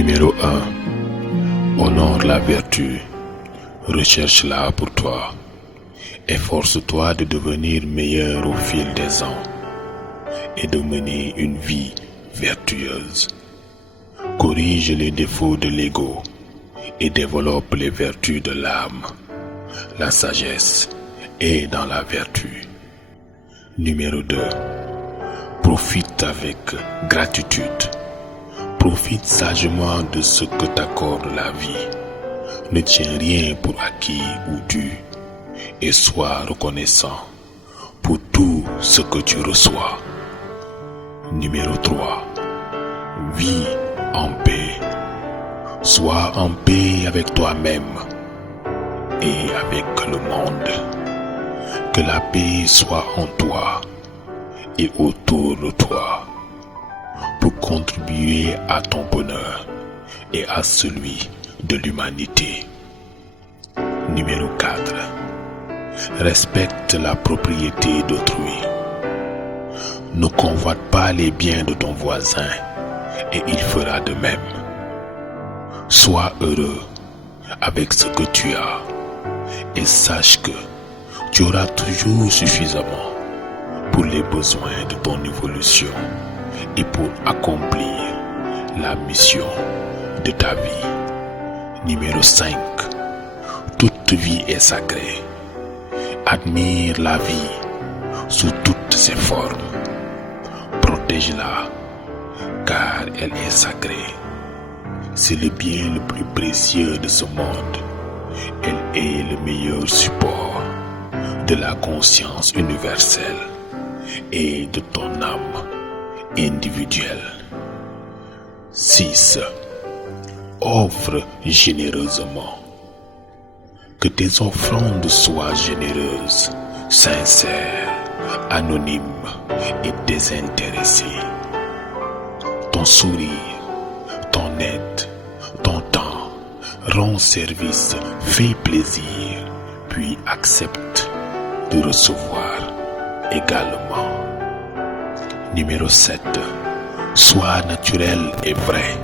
Numéro 1. Honore la vertu, recherche-la pour toi. Efforce-toi de devenir meilleur au fil des ans et de mener une vie vertueuse. Corrige les défauts de l'ego et développe les vertus de l'âme. La sagesse est dans la vertu. Numéro 2. Profite avec gratitude. Profite sagement de ce que t'accorde la vie. Ne tiens rien pour acquis ou dû et sois reconnaissant pour tout ce que tu reçois. Numéro 3. Vis en paix. Sois en paix avec toi-même et avec le monde. Que la paix soit en toi et autour de toi pour contribuer à ton bonheur et à celui de l'humanité. Numéro 4. Respecte la propriété d'autrui. Ne convoite pas les biens de ton voisin et il fera de même. Sois heureux avec ce que tu as et sache que tu auras toujours suffisamment pour les besoins de ton évolution et pour accomplir la mission de ta vie. Numéro 5. Toute vie est sacrée. Admire la vie sous toutes ses formes. Protège-la car elle est sacrée. C'est le bien le plus précieux de ce monde. Elle est le meilleur support de la conscience universelle et de ton âme individuelle. 6. Offre généreusement. Que tes offrandes soient généreuses, sincères, anonymes et désintéressées. Ton sourire, ton aide, ton temps, rend service, fais plaisir, puis accepte de recevoir également. Numéro 7. Sois naturel et vrai.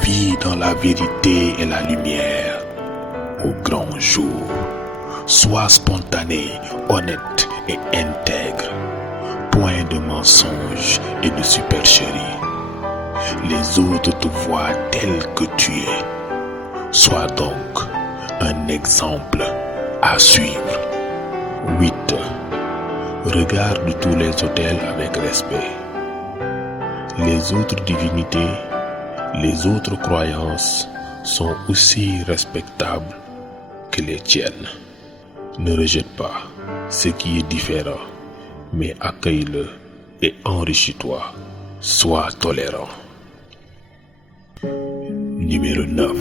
Vis dans la vérité et la lumière au grand jour. Sois spontané, honnête et intègre. Point de mensonge et de supercherie. Les autres te voient tel que tu es. Sois donc un exemple à suivre. 8. Regarde tous les autels avec respect. Les autres divinités, les autres croyances sont aussi respectables que les tiennes. Ne rejette pas ce qui est différent, mais accueille-le et enrichis-toi. Sois tolérant. Numéro 9.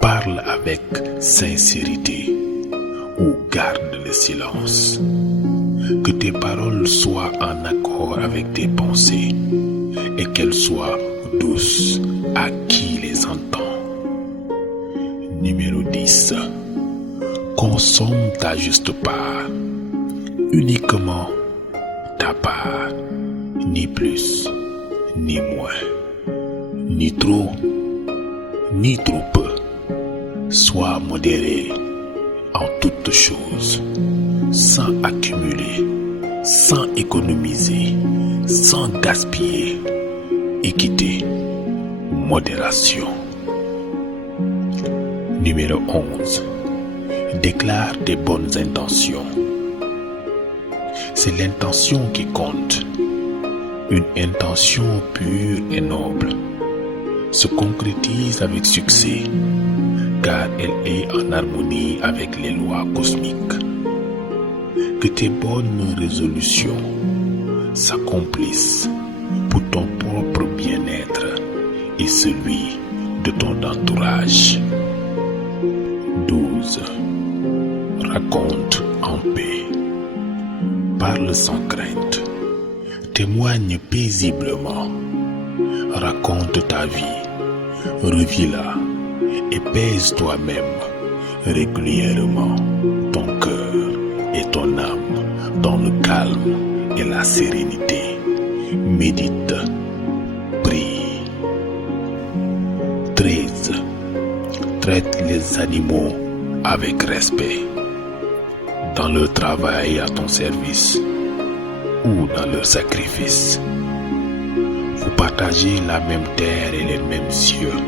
Parle avec sincérité ou garde le silence. Que tes paroles soient en accord avec tes pensées et qu'elles soient douces à qui les entend. Numéro 10. Consomme ta juste part, uniquement ta part, ni plus, ni moins, ni trop, ni trop peu. Sois modéré en toutes choses, sans accumuler, sans économiser, sans gaspiller. Équité, modération. Numéro 11. Déclare tes bonnes intentions. C'est l'intention qui compte. Une intention pure et noble se concrétise avec succès car elle est en harmonie avec les lois cosmiques. Que tes bonnes résolutions s'accomplissent pour ton propre bien-être et celui de ton entourage. 12. Raconte en paix. Parle sans crainte. Témoigne paisiblement. Raconte ta vie. Revis-la et pèse toi-même régulièrement ton cœur et ton âme dans le calme et la sérénité. Médite, prie. traite les animaux avec respect, dans leur travail à ton service ou dans leur sacrifice. Vous partagez la même terre et les mêmes cieux.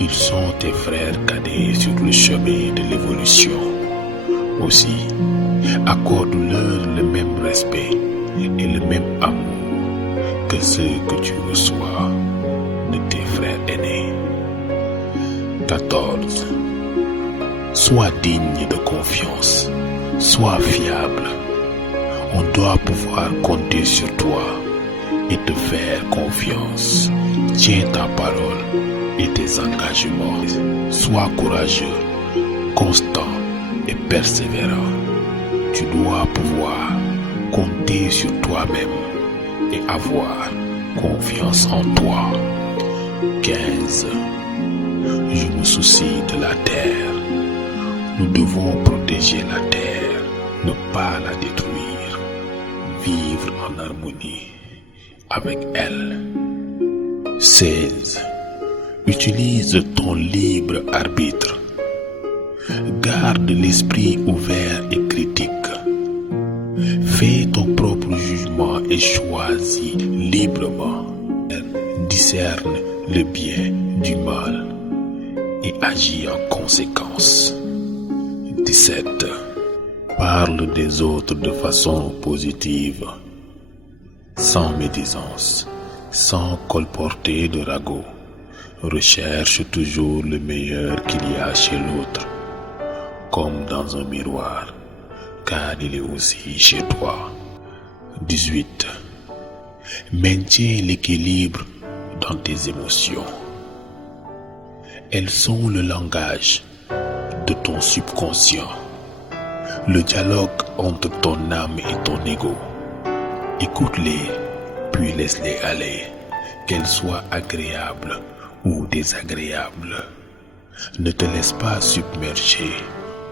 Ils sont tes frères cadets sur le chemin de l'évolution. Aussi, accorde-leur le même respect et le même amour que ceux que tu reçois de tes frères aînés. 14. Sois digne de confiance, sois fiable. On doit pouvoir compter sur toi et te faire confiance. Tiens ta parole et tes engagements. Sois courageux, constant et persévérant. Tu dois pouvoir compter sur toi-même et avoir confiance en toi. 15. Je me soucie de la terre. Nous devons protéger la terre, ne pas la détruire, vivre en harmonie avec elle. 16. Utilise ton libre arbitre. Garde l'esprit ouvert et critique. Fais ton propre jugement et choisis librement. Discerne le bien du mal et agis en conséquence. 17. Parle des autres de façon positive, sans médisance, sans colporter de ragot. Recherche toujours le meilleur qu'il y a chez l'autre, comme dans un miroir, car il est aussi chez toi. 18. Maintiens l'équilibre dans tes émotions. Elles sont le langage de ton subconscient, le dialogue entre ton âme et ton ego. Écoute-les, puis laisse-les aller, qu'elles soient agréables ou désagréables. Ne te laisse pas submerger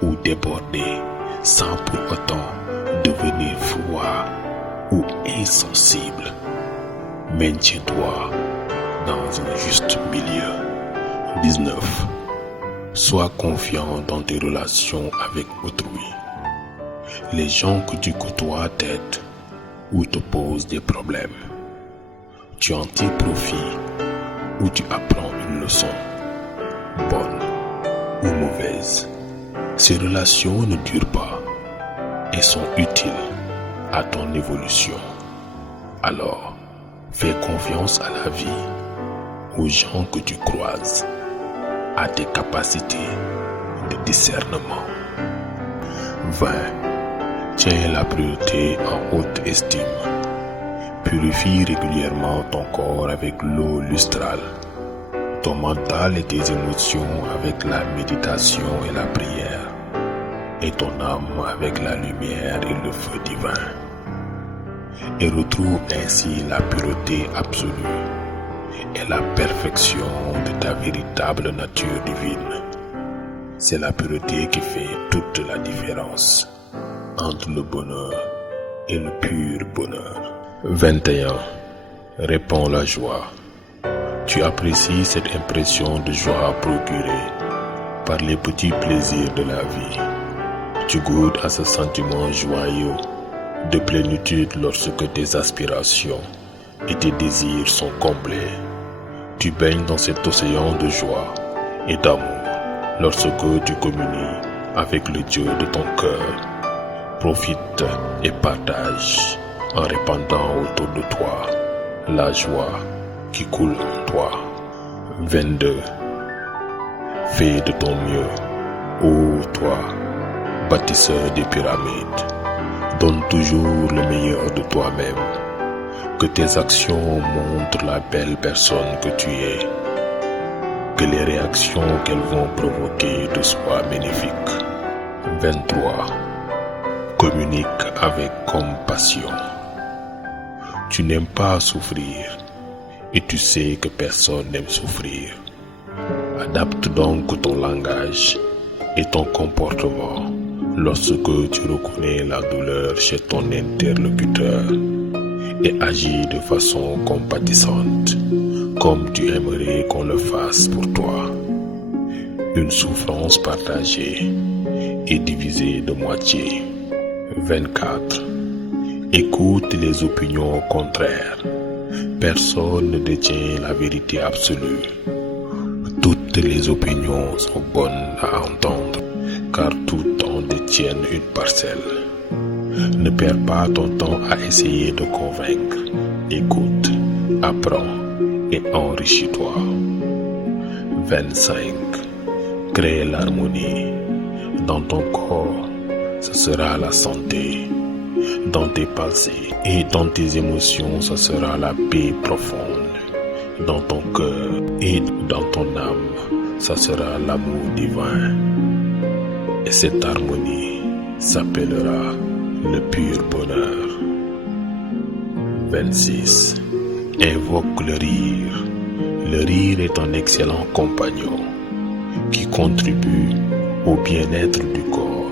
ou déborder sans pour autant devenir froid ou insensible. Maintiens-toi dans un juste milieu. 19. Sois confiant dans tes relations avec autrui. Les gens que tu côtoies t'aident ou te posent des problèmes. Tu en tires profit ou tu apprends une leçon, bonne ou mauvaise. Ces relations ne durent pas et sont utiles à ton évolution. Alors, fais confiance à la vie, aux gens que tu croises, à tes capacités de discernement. 20. Tiens la priorité en haute estime. Purifie régulièrement ton corps avec l'eau lustrale, ton mental et tes émotions avec la méditation et la prière, et ton âme avec la lumière et le feu divin. Et retrouve ainsi la pureté absolue et la perfection de ta véritable nature divine. C'est la pureté qui fait toute la différence entre le bonheur et le pur bonheur. 21. Répands la joie. Tu apprécies cette impression de joie procurée par les petits plaisirs de la vie. Tu goûtes à ce sentiment joyeux de plénitude lorsque tes aspirations et tes désirs sont comblés. Tu baignes dans cet océan de joie et d'amour lorsque tu communies avec le Dieu de ton cœur. Profite et partage en répandant autour de toi la joie qui coule en toi. 22. Fais de ton mieux, ô toi, bâtisseur des pyramides. Donne toujours le meilleur de toi-même. Que tes actions montrent la belle personne que tu es. Que les réactions qu'elles vont provoquer te soient magnifiques. 23. Communique avec compassion. Tu n'aimes pas souffrir et tu sais que personne n'aime souffrir. Adapte donc ton langage et ton comportement lorsque tu reconnais la douleur chez ton interlocuteur et agis de façon compatissante, comme tu aimerais qu'on le fasse pour toi. Une souffrance partagée et divisée de moitié. 24. Écoute les opinions contraires. Personne ne détient la vérité absolue. Toutes les opinions sont bonnes à entendre, car tout en détient une parcelle. Ne perds pas ton temps à essayer de convaincre. Écoute, apprends et enrichis-toi. 25. Crée l'harmonie. Dans ton corps, ce sera la santé. Dans tes pensées et dans tes émotions, ce sera la paix profonde. Dans ton cœur et dans ton âme, ce sera l'amour divin. Et cette harmonie s'appellera le pur bonheur. 26. Invoque le rire. Le rire est un excellent compagnon qui contribue au bien-être du corps,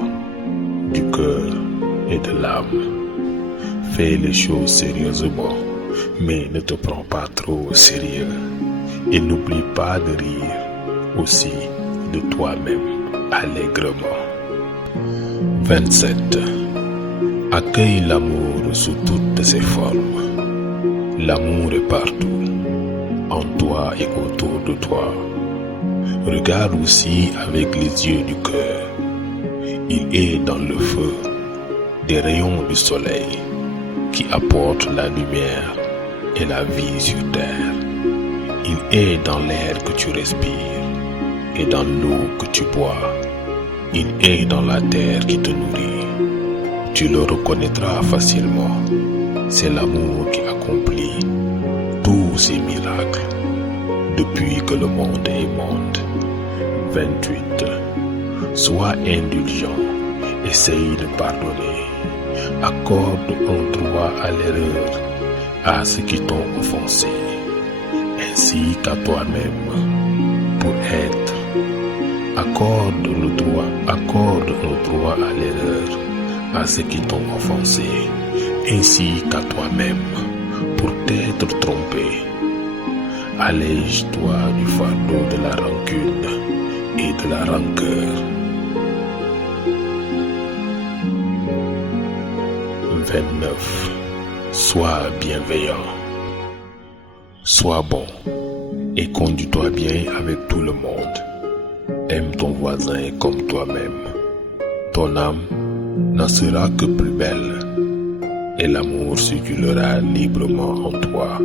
du cœur et de l'âme. Fais les choses sérieusement, mais ne te prends pas trop au sérieux. Et n'oublie pas de rire aussi de toi-même allègrement. 27. Accueille l'amour sous toutes ses formes. L'amour est partout, en toi et autour de toi. Regarde aussi avec les yeux du cœur. Il est dans le feu, des rayons du soleil qui apportent la lumière et la vie sur terre. Il est dans l'air que tu respires et dans l'eau que tu bois. Il est dans la terre qui te nourrit. Tu le reconnaîtras facilement. C'est l'amour qui accomplit tous ces miracles depuis que le monde est monde. 28. Sois indulgent. Essaye de pardonner. Accorde un droit à l'erreur à ceux qui t'ont offensé, ainsi qu'à toi-même, pour être. Accorde un droit à l'erreur à ceux qui t'ont offensé, ainsi qu'à toi-même, pour t'être trompé. Allège-toi du fardeau de la rancune et de la rancœur. 29. Sois bienveillant. Sois bon et conduis-toi bien avec tout le monde. Aime ton voisin comme toi-même. Ton âme n'en sera que plus belle et l'amour circulera librement en toi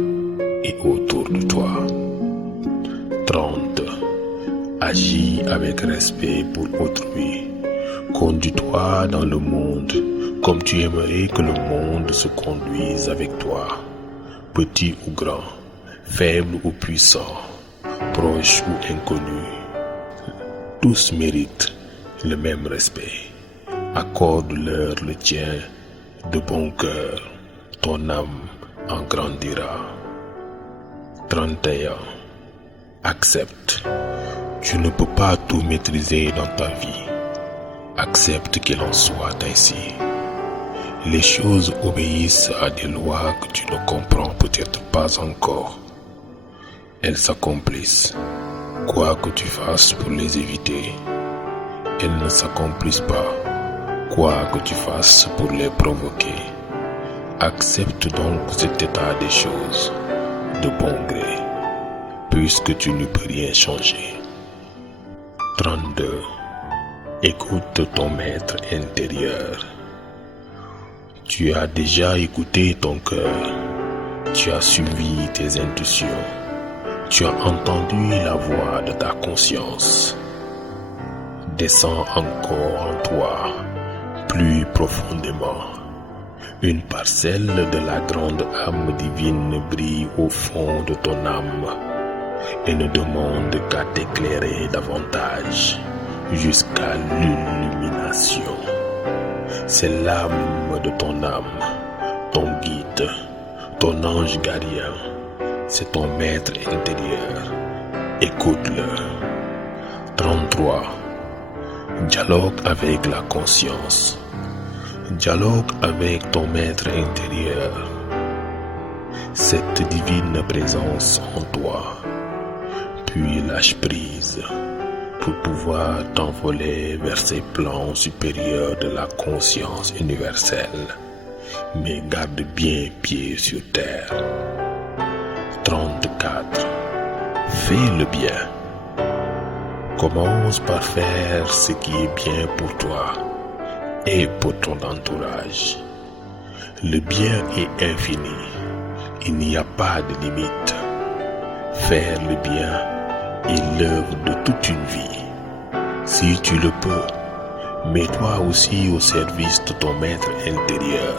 et autour de toi. 30. Agis avec respect pour autrui. Conduis-toi dans le monde comme tu aimerais que le monde se conduise avec toi. Petit ou grand, faible ou puissant, proche ou inconnu, tous méritent le même respect. Accorde-leur le tien de bon cœur, ton âme en grandira. 31. Accepte. Tu ne peux pas tout maîtriser dans ta vie. Accepte qu'il en soit ainsi. Les choses obéissent à des lois que tu ne comprends peut-être pas encore. Elles s'accomplissent, quoi que tu fasses pour les éviter. Elles ne s'accomplissent pas, quoi que tu fasses pour les provoquer. Accepte donc cet état des choses de bon gré, puisque tu ne peux rien changer. 32. Écoute ton maître intérieur. Tu as déjà écouté ton cœur, tu as suivi tes intuitions, tu as entendu la voix de ta conscience. Descends encore en toi, plus profondément. Une parcelle de la grande âme divine brille au fond de ton âme et ne demande qu'à t'éclairer davantage jusqu'à l'illumination. C'est l'âme de ton âme, ton guide, ton ange gardien, c'est ton maître intérieur. Écoute-le. 33. Dialogue avec la conscience. Dialogue avec ton maître intérieur. Cette divine présence en toi. Puis lâche prise pour pouvoir t'envoler vers ces plans supérieurs de la conscience universelle. Mais garde bien pied sur terre. 34. Fais le bien. Commence par faire ce qui est bien pour toi et pour ton entourage. Le bien est infini. Il n'y a pas de limite. Faire le bien est l'œuvre de toute une vie. Si tu le peux, mets-toi aussi au service de ton maître intérieur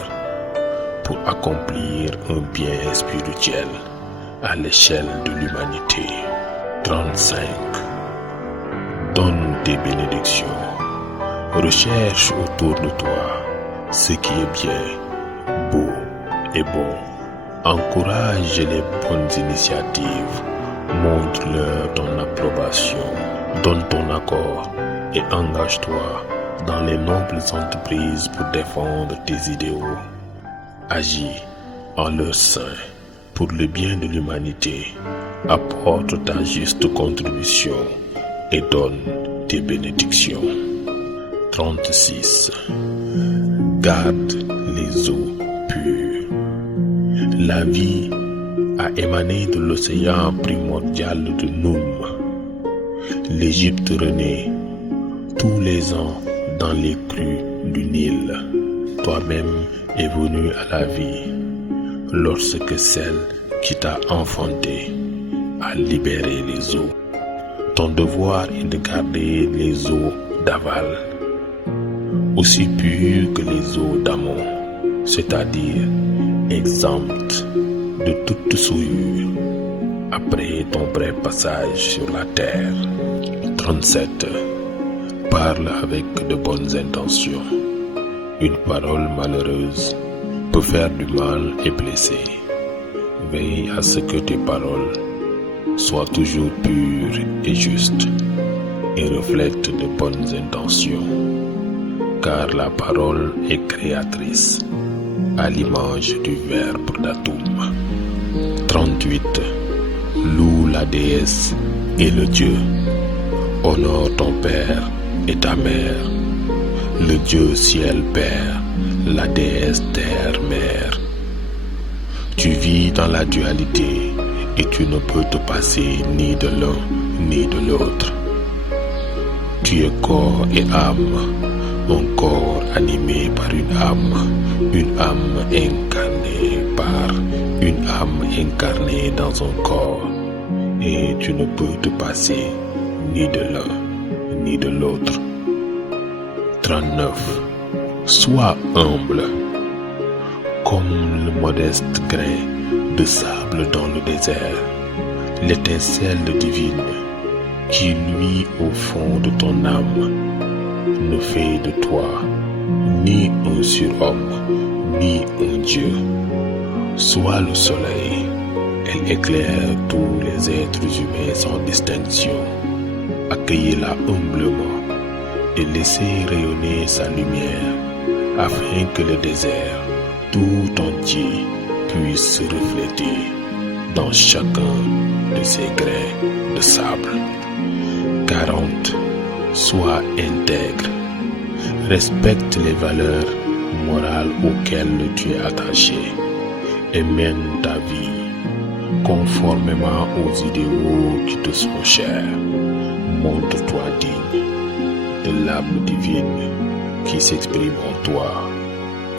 pour accomplir un bien spirituel à l'échelle de l'humanité. 35. Donne tes bénédictions. Recherche autour de toi ce qui est bien, beau et bon. Encourage les bonnes initiatives. Montre-leur ton approbation. Donne ton accord et engage-toi dans les nobles entreprises pour défendre tes idéaux. Agis en leur sein pour le bien de l'humanité. Apporte ta juste contribution et donne tes bénédictions. 36. Garde les eaux pures. La vie a émané de l'océan primordial de Noum. L'Égypte renaît tous les ans dans les crues du Nil. Toi-même es venu à la vie lorsque celle qui t'a enfanté a libéré les eaux. Ton devoir est de garder les eaux d'aval aussi pures que les eaux d'amont, c'est-à-dire exemptes de toute souillure après ton bref passage sur la terre. 37. Parle avec de bonnes intentions. Une parole malheureuse peut faire du mal et blesser. Veille à ce que tes paroles soient toujours pures et justes et reflètent de bonnes intentions, car la parole est créatrice, à l'image du verbe d'Atoum. 38. Loue la déesse et le Dieu. Honore ton père et ta mère, le Dieu ciel père, la déesse terre mère. Tu vis dans la dualité et tu ne peux te passer ni de l'un ni de l'autre. Tu es corps et âme, un corps animé par une âme incarnée par une âme incarnée dans un corps, et tu ne peux te passer ni de l'un ni de l'autre. 39. Sois humble, comme le modeste grain de sable dans le désert, l'étincelle divine qui luit au fond de ton âme ne fait de toi ni un surhomme, ni un Dieu. Sois le soleil, elle éclaire tous les êtres humains sans distinction. Accueillez-la humblement et laissez rayonner sa lumière, afin que le désert tout entier puisse se refléter dans chacun de ces grains de sable. 40. Sois intègre. Respecte les valeurs morales auxquelles tu es attaché et mène ta vie conformément aux idéaux qui te sont chers. Montre-toi digne de l'âme divine qui s'exprime en toi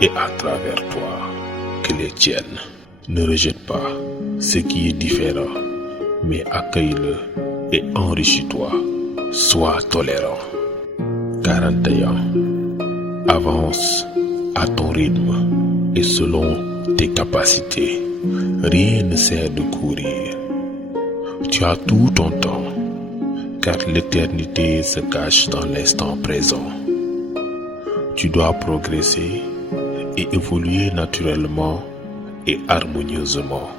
et à travers toi, que les tiennes. Ne rejette pas ce qui est différent, mais accueille-le et enrichis-toi. Sois tolérant. 41. Avance à ton rythme et selon tes capacités. Rien ne sert de courir. Tu as tout ton temps, car l'éternité se cache dans l'instant présent. Tu dois progresser et évoluer naturellement et harmonieusement.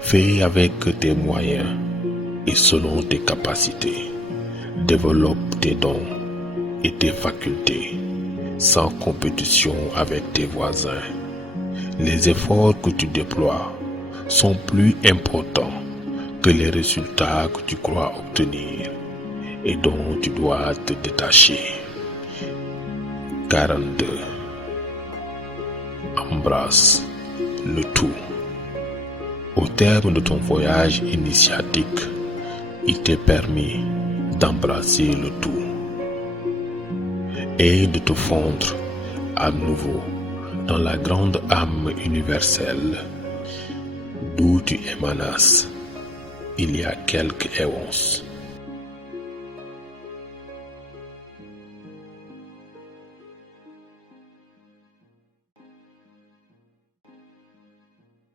Fais avec tes moyens et selon tes capacités. Développe tes dons et tes facultés sans compétition avec tes voisins. Les efforts que tu déploies sont plus importants que les résultats que tu crois obtenir. et dont tu dois te détacher. 42. Embrasse le tout. Au terme de ton voyage initiatique, il t'est permis d'embrasser le tout et de te fondre à nouveau dans la grande âme universelle d'où tu émanas il y a quelques éons.